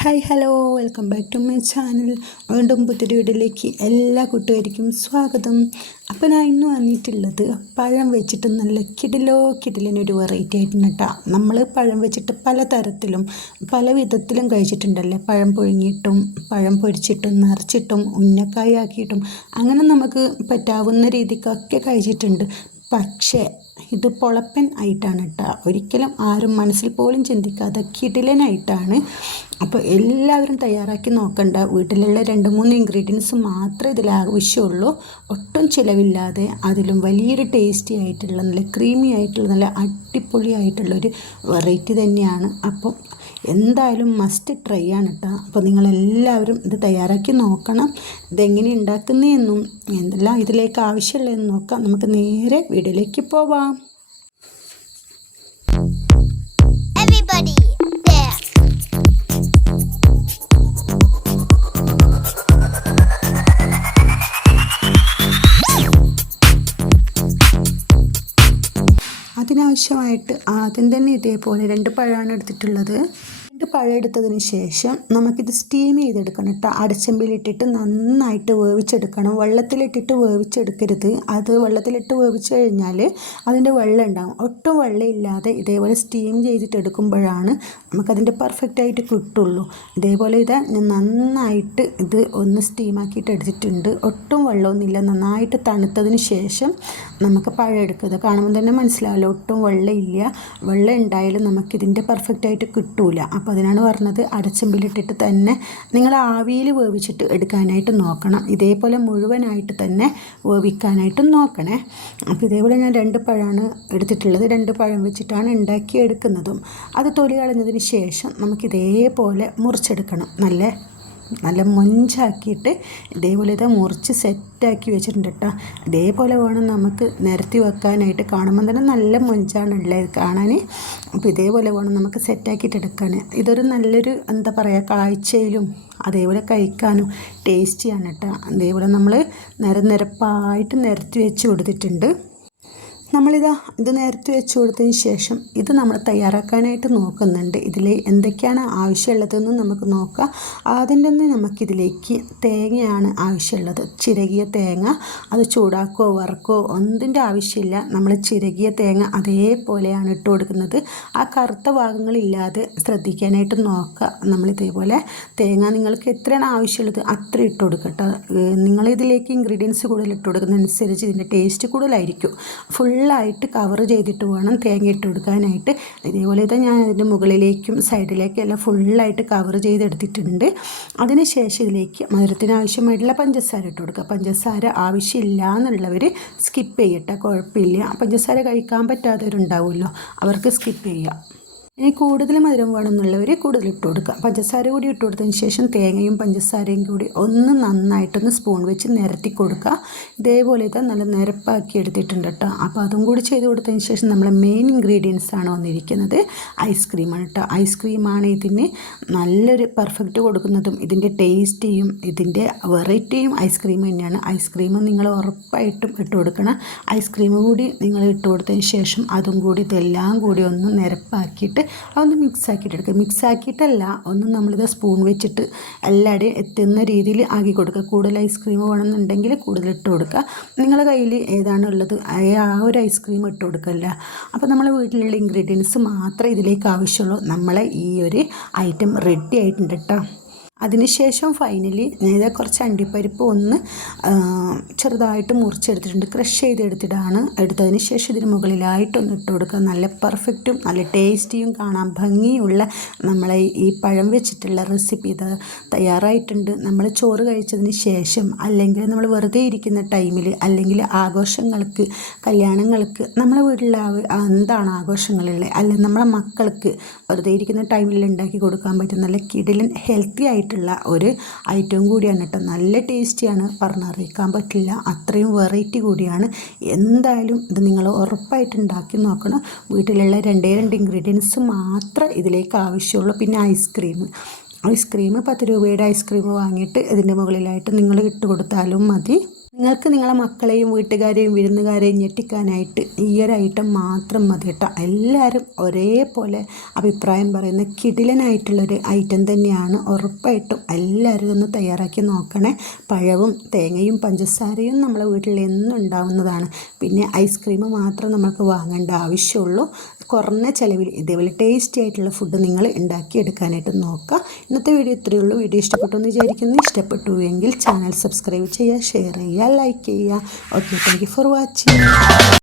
Hi hello welcome back to my channel വീണ്ടും പുതിയൊരു വീഡിയോയിലേക്ക് എല്ലാ കൂട്ടുകാർക്കും സ്വാഗതം. അപ്പോൾ ഞാൻ ഇന്ന് വന്നിട്ടുള്ളത് പഴം വെച്ചിട്ട് നല്ല കിടിലോ കിടിലിനൊരു വെറൈറ്റി ആയിട്ടുണ്ട് കേട്ടോ നമ്മൾ പഴം വെച്ചിട്ട് പല തരത്തിലും പല വിധത്തിലും കഴിച്ചിട്ടുണ്ടല്ലേ? പഴം പുഴുങ്ങിയിട്ടും പഴം പൊരിച്ചിട്ടും നിറച്ചിട്ടും ഉന്നക്കായ ആക്കിയിട്ടും അങ്ങനെ നമുക്ക് പറ്റാവുന്ന രീതിക്കൊക്കെ കഴിച്ചിട്ടുണ്ട്. പക്ഷേ ഇത് പൊളപ്പൻ ആയിട്ടാണ് കേട്ടോ ഒരിക്കലും ആരും മനസ്സിൽ പോലും ചിന്തിക്കാതെ കിടിലനായിട്ടാണ് അപ്പോൾ എല്ലാവരും തയ്യാറാക്കി നോക്കണ്ട. വീട്ടിലുള്ള രണ്ട് മൂന്ന് ഇൻഗ്രീഡിയൻസ് മാത്രമേ ഇതിൽ ആവശ്യമുള്ളൂ. ഒട്ടും ചിലവില്ലാതെ അതിലും വലിയൊരു ടേസ്റ്റി ആയിട്ടുള്ള നല്ല ക്രീമി ആയിട്ടുള്ള നല്ല അടിപൊളി ആയിട്ടുള്ളൊരു വെറൈറ്റി തന്നെയാണ്. അപ്പം എന്തായാലും മസ്റ്റ് ട്രൈ ആണ് കേട്ടോ അപ്പോൾ നിങ്ങളെല്ലാവരും ഇത് തയ്യാറാക്കി നോക്കണം. ഇതെങ്ങനെ ഉണ്ടാക്കുന്നതെന്നും എന്തെല്ലാം ഇതിലേക്ക് ആവശ്യമുള്ളതെന്ന് നോക്കാം. നമുക്ക് നേരെ വീട്ടിലേക്ക് പോവാം. അതിനാവശ്യമായിട്ട് ആദ്യം തന്നെ ഇതേപോലെ രണ്ട് പഴമാണ് എടുത്തിട്ടുള്ളത്. രണ്ട് പഴയെടുത്തതിന് ശേഷം നമുക്കിത് സ്റ്റീം ചെയ്തെടുക്കണം കേട്ടോ അടച്ചമ്പിലിട്ടിട്ട് നന്നായിട്ട് വേവിച്ചെടുക്കണം. വെള്ളത്തിലിട്ടിട്ട് വേവിച്ചെടുക്കരുത്. അത് വെള്ളത്തിലിട്ട് വേവിച്ച് കഴിഞ്ഞാൽ അതിന്റെ വെള്ളം ഉണ്ടാകും ഒട്ടും വെള്ളമില്ലാതെ ഇതേപോലെ സ്റ്റീം ചെയ്തിട്ടെടുക്കുമ്പോഴാണ് നമുക്കതിന്റെ പെർഫെക്റ്റ് ആയിട്ട് കിട്ടുള്ളൂ. ഇതേപോലെ ഇത് നന്നായിട്ട് ഇത് ഒന്ന് സ്റ്റീമാക്കിയിട്ട് എടുത്തിട്ടുണ്ട്. ഒട്ടും വെള്ളമൊന്നുമില്ല. നന്നായിട്ട് തണുത്തതിന് ശേഷം നമുക്ക് പഴ എടുക്കുക ഇത് കാണുമ്പോൾ തന്നെ മനസ്സിലാവില്ല ഒട്ടും വെള്ളമില്ല. വെള്ളം ഉണ്ടായാലും നമുക്കിതിന്റെ പെർഫെക്റ്റ് ആയിട്ട് കിട്ടൂല. അപ്പോൾ അതിനാണ് പറഞ്ഞത്. അടച്ചമ്പിലിട്ടിട്ട് തന്നെ നിങ്ങൾ ആവിയിൽ വേവിച്ചിട്ട് എടുക്കാനായിട്ട് നോക്കണം. ഇതേപോലെ മുഴുവനായിട്ട് തന്നെ വേവിക്കാനായിട്ട് നോക്കണേ. അപ്പോൾ ഇതേപോലെ ഞാൻ രണ്ട് പഴമാണ് എടുത്തിട്ടുള്ളത്. രണ്ട് പഴം വെച്ചിട്ടാണ് ഉണ്ടാക്കി എടുക്കുന്നതും അത് തൊലി കളഞ്ഞതിന് ശേഷം നമുക്കിതേപോലെ മുറിച്ചെടുക്കണം. നല്ല നല്ല മൊഞ്ചാക്കിയിട്ട് ഇതേപോലെ ഇത് മുറിച്ച് സെറ്റാക്കി വെച്ചിട്ടുണ്ട് കേട്ടോ ഇതേപോലെ വേണം നമുക്ക് നിരത്തി വെക്കാനായിട്ട് കാണുമ്പോൾ തന്നെ നല്ല മൊഞ്ചാണ് ഉള്ളത് കാണാൻ അപ്പോൾ ഇതേപോലെ വേണം നമുക്ക് സെറ്റാക്കിയിട്ട് എടുക്കാൻ ഇതൊരു നല്ലൊരു എന്താ പറയുക കാഴ്ചയിലും അതേപോലെ കഴിക്കാനും ടേസ്റ്റിയാണ് കേട്ടോ അതേപോലെ നമ്മൾ നിരനിരപ്പായിട്ട് നിരത്തി വെച്ച് കൊടുത്തിട്ടുണ്ട്. നമ്മളിതാ ഇത് നേരത്തെ വെച്ച് കൊടുത്തതിന് ശേഷം ഇത് നമ്മൾ തയ്യാറാക്കാനായിട്ട് നോക്കുന്നുണ്ട്. ഇതിൽ എന്തൊക്കെയാണ് ആവശ്യമുള്ളതെന്ന് നമുക്ക് നോക്കാം. ആദ്യം തന്നെ നമുക്കിതിലേക്ക് തേങ്ങയാണ് ആവശ്യമുള്ളത്. ചിരകിയ തേങ്ങ അത് ചൂടാക്കോ വറക്കോ ഒന്നിന്റെ ആവശ്യമില്ല. നമ്മൾ ചിരകിയ തേങ്ങ അതേപോലെയാണ് ഇട്ട് കൊടുക്കുന്നത്. ആ കറുത്ത ഭാഗങ്ങളില്ലാതെ ശ്രദ്ധിക്കാനായിട്ട് നോക്കുക. നമ്മളിതേപോലെ തേങ്ങ നിങ്ങൾക്ക് എത്രയാണ് ആവശ്യമുള്ളത് അത്ര ഇട്ട് കൊടുക്കട്ടെ നിങ്ങളിതിലേക്ക് ഇൻഗ്രീഡിയൻസ് കൂടുതൽ ഇട്ട് കൊടുക്കുന്നതനുസരിച്ച് ഇതിന്റെ ടേസ്റ്റ് കൂടുതലായിരിക്കും. ഫുൾ ഫുള്ളായിട്ട് കവർ ചെയ്തിട്ട് വേണം തേങ്ങ ഇട്ട് കൊടുക്കാനായിട്ട്. ഇതേപോലെ തന്നെ ഞാൻ അതിന്റെ മുകളിലേക്കും സൈഡിലേക്കും എല്ലാം ഫുള്ളായിട്ട് കവർ ചെയ്തെടുത്തിട്ടുണ്ട്. അതിന് ശേഷം ഇതിലേക്ക് മധുരത്തിന് ആവശ്യമായിട്ടുള്ള പഞ്ചസാര ഇട്ട് കൊടുക്കുക. പഞ്ചസാര ആവശ്യമില്ല എന്നുള്ളവർ സ്കിപ്പ് ചെയ്യട്ടെ കുഴപ്പമില്ല. പഞ്ചസാര കഴിക്കാൻ പറ്റാത്തവരുണ്ടാവുമല്ലോ അവർക്ക് സ്കിപ്പ് ചെയ്യാം. ഇനി കൂടുതൽ മധുരം വേണമെന്നുള്ളവർ കൂടുതൽ ഇട്ട് കൊടുക്കുക. പഞ്ചസാര കൂടി ഇട്ട് കൊടുത്തതിന് ശേഷം തേങ്ങയും പഞ്ചസാരയും കൂടി ഒന്ന് നന്നായിട്ടൊന്ന് സ്പൂൺ വെച്ച് നിരത്തി കൊടുക്കുക. ഇതേപോലെ ഇത് നല്ല നിരപ്പാക്കി എടുത്തിട്ടുണ്ട് കേട്ടോ. അപ്പോൾ അതും കൂടി ചെയ്ത് കൊടുത്തതിന് ശേഷം നമ്മളെ മെയിൻ ഇൻഗ്രീഡിയൻസ് ആണ് വന്നിരിക്കുന്നത്. ഐസ്ക്രീമാണ് കേട്ടോ. ഐസ്ക്രീമാണ് ഇതിന് നല്ലൊരു പെർഫെക്റ്റ് കൊടുക്കുന്നതും ഇതിന്റെ ടേസ്റ്റിയും ഇതിന്റെ വെറൈറ്റിയും ഐസ്ക്രീം തന്നെയാണ്. ഐസ്ക്രീം നിങ്ങൾ ഉറപ്പായിട്ടും ഇട്ട് കൊടുക്കണം. ഐസ്ക്രീം കൂടി നിങ്ങൾ ഇട്ട് കൊടുത്തതിന് ശേഷം അതും കൂടി ഇതെല്ലാം കൂടി ഒന്ന് നിരപ്പാക്കിയിട്ട് അതൊന്ന് മിക്സ് ആക്കിയിട്ട് എടുക്കുക മിക്സ് ആക്കിയിട്ടല്ല ഒന്ന് നമ്മളിത് സ്പൂൺ വെച്ചിട്ട് എല്ലാവരുടെയും എത്തുന്ന രീതിയിൽ ആക്കി കൊടുക്കുക. കൂടുതൽ ഐസ്ക്രീം വേണമെന്നുണ്ടെങ്കിൽ കൂടുതൽ ഇട്ട് കൊടുക്കുക. നിങ്ങളുടെ കയ്യിൽ ഏതാണ് ഉള്ളത്? ആ ഒരു ഐസ്ക്രീം ഇട്ട് കൊടുക്കല്ല. അപ്പോൾ നമ്മളെ വീട്ടിലുള്ള ഇൻഗ്രീഡിയൻസ് മാത്രമേ ഇതിലേക്ക് ആവശ്യമുള്ളൂ. നമ്മളെ ഈ ഒരു ഐറ്റം റെഡി ആയിട്ടുണ്ട് കേട്ടോ അതിനുശേഷം ഫൈനലി ഞാൻ കുറച്ച് അണ്ടിപ്പരിപ്പ് ഒന്ന് ചെറുതായിട്ട് മുറിച്ചെടുത്തിട്ടുണ്ട്. ക്രഷ് ചെയ്തെടുത്തിട്ടാണ് എടുത്തതിന് ശേഷം ഇതിന് മുകളിലായിട്ടൊന്ന് ഇട്ട് കൊടുക്കുക. നല്ല പെർഫെക്റ്റും നല്ല ടേസ്റ്റിയും കാണാൻ ഭംഗിയുള്ള നമ്മളെ ഈ പഴം വെച്ചിട്ടുള്ള റെസിപ്പി ഇത് തയ്യാറായിട്ടുണ്ട്. നമ്മൾ ചോറ് കഴിച്ചതിന് ശേഷം അല്ലെങ്കിൽ നമ്മൾ വെറുതെ ഇരിക്കുന്ന ടൈമിൽ അല്ലെങ്കിൽ ആഘോഷങ്ങൾക്ക് കല്യാണങ്ങൾക്ക് നമ്മളെ വീട്ടിൽ എന്താണ് ആഘോഷങ്ങളുള്ളത്? അല്ലെങ്കിൽ നമ്മളെ മക്കൾക്ക് വെറുതെ ഇരിക്കുന്ന ടൈമിൽ ഉണ്ടാക്കി കൊടുക്കാൻ പറ്റും നല്ല കിടിലൻ ഹെൽത്തി ആയിട്ട് ആയിട്ടുള്ള ഒരു ഐറ്റം കൂടിയാണ് കേട്ടോ. നല്ല ടേസ്റ്റിയാണ് പറഞ്ഞറിയിക്കാൻ പറ്റില്ല. അത്രയും വെറൈറ്റി കൂടിയാണ്. എന്തായാലും ഇത് നിങ്ങൾ ഉറപ്പായിട്ട് ഉണ്ടാക്കി നോക്കണം. വീട്ടിലുള്ള രണ്ടേ രണ്ട് ഇൻഗ്രീഡിയൻസ് മാത്രം ഇതിലേക്ക് ആവശ്യമുള്ളൂ. പിന്നെ ഐസ്ക്രീം ഐസ്ക്രീം പത്ത് രൂപയുടെ ഐസ്ക്രീം വാങ്ങിയിട്ട് ഇതിന്റെ മുകളിലായിട്ട് നിങ്ങൾ ഇട്ട് കൊടുത്താലും മതി. നിങ്ങൾക്ക് നിങ്ങളെ മക്കളെയും വീട്ടുകാരെയും വിരുന്നുകാരെയും ഞെട്ടിക്കാനായിട്ട് ഈ ഒരു ഐറ്റം മാത്രം മതി കേട്ടോ. എല്ലാവരും ഒരേപോലെ അഭിപ്രായം പറയുന്ന കിടിലനായിട്ടുള്ളൊരു ഐറ്റം തന്നെയാണ്. ഉറപ്പായിട്ടും എല്ലാവരും ഒന്ന് തയ്യാറാക്കി നോക്കണേ. പഴവും തേങ്ങയും പഞ്ചസാരയും നമ്മളെ വീട്ടിൽ എന്നും ഉണ്ടാവുന്നതാണ്. പിന്നെ ഐസ്ക്രീം മാത്രം നമുക്ക് വാങ്ങേണ്ട ആവശ്യമുള്ളൂ. കുറഞ്ഞ ചിലവിൽ ഇതേപോലെ ടേസ്റ്റി ആയിട്ടുള്ള ഫുഡ് നിങ്ങൾ ഉണ്ടാക്കിയെടുക്കാനായിട്ട് നോക്കുക. ഇന്നത്തെ വീഡിയോ ഇത്രയേ ഉള്ളൂ. വീഡിയോ ഇഷ്ടപ്പെട്ടു എന്ന് വിചാരിക്കുന്നു. ഇഷ്ടപ്പെട്ടു എങ്കിൽ ചാനൽ സബ്സ്ക്രൈബ് ചെയ്യുക ഷെയർ ചെയ്യുക ലൈക്ക് ചെയ്യുക. Okay thank for watching